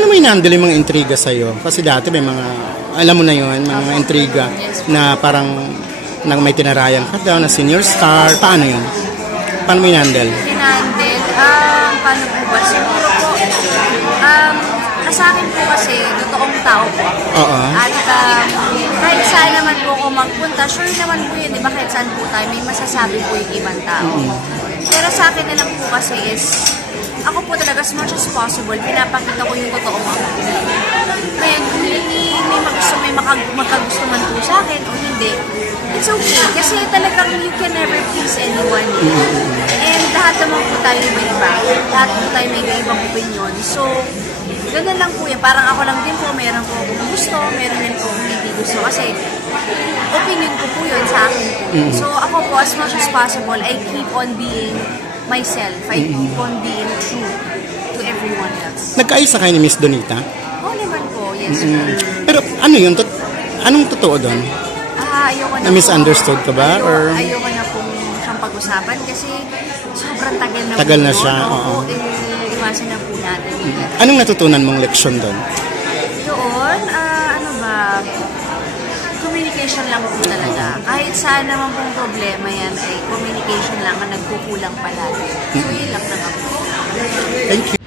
Paano mo inandali yung mga intriga sa'yo? Kasi dati may mga, alam mo na yun, mga intriga na parang may tinarayan ka daw na senior star. Paano yun? Paano mo inandali? Paano po ba? Siguro po, sa akin po kasi, totoong tao po. At kahit saan naman po ako magpunta, sure naman po yun, di ba kahit saan po tayo, may masasabi po yung ibang tao. Pero sa akin na lang po kasi is, ako po talaga as much as possible, pinapakita ko yung totoong ako. Ngayon, kung may magkagusto man po sa akin o hindi, it's okay. Kasi talagang you can never please anyone. And lahat naman po tayo iba-iba. Lahat po tayo may ibang opinion. So, ganun lang po yan. Parang ako lang din po, meron po akong gusto, meron din po akong hindi gusto. Kasi, opinion ko po yun sa akin po. So, ako po, as much as possible, I keep on being myself. I keep on being true to everyone else. Nagkaisa kayo ni Miss Donita? Oo naman po, yes. Pero ano yun? Anong totoo doon? Ayoko na Na-misunderstood ka ba? Ayoko na pong siyang pag-usapan kasi sobrang tagal na tagal na siya, oo. Iwasan na po natin. Anong natutunan mong leksyon doon? Doon, communication lang po talaga. Kahit saan naman pong problema yan, ay communication lang ang nagkukulang palagi. So, yun lang naman po. Thank you.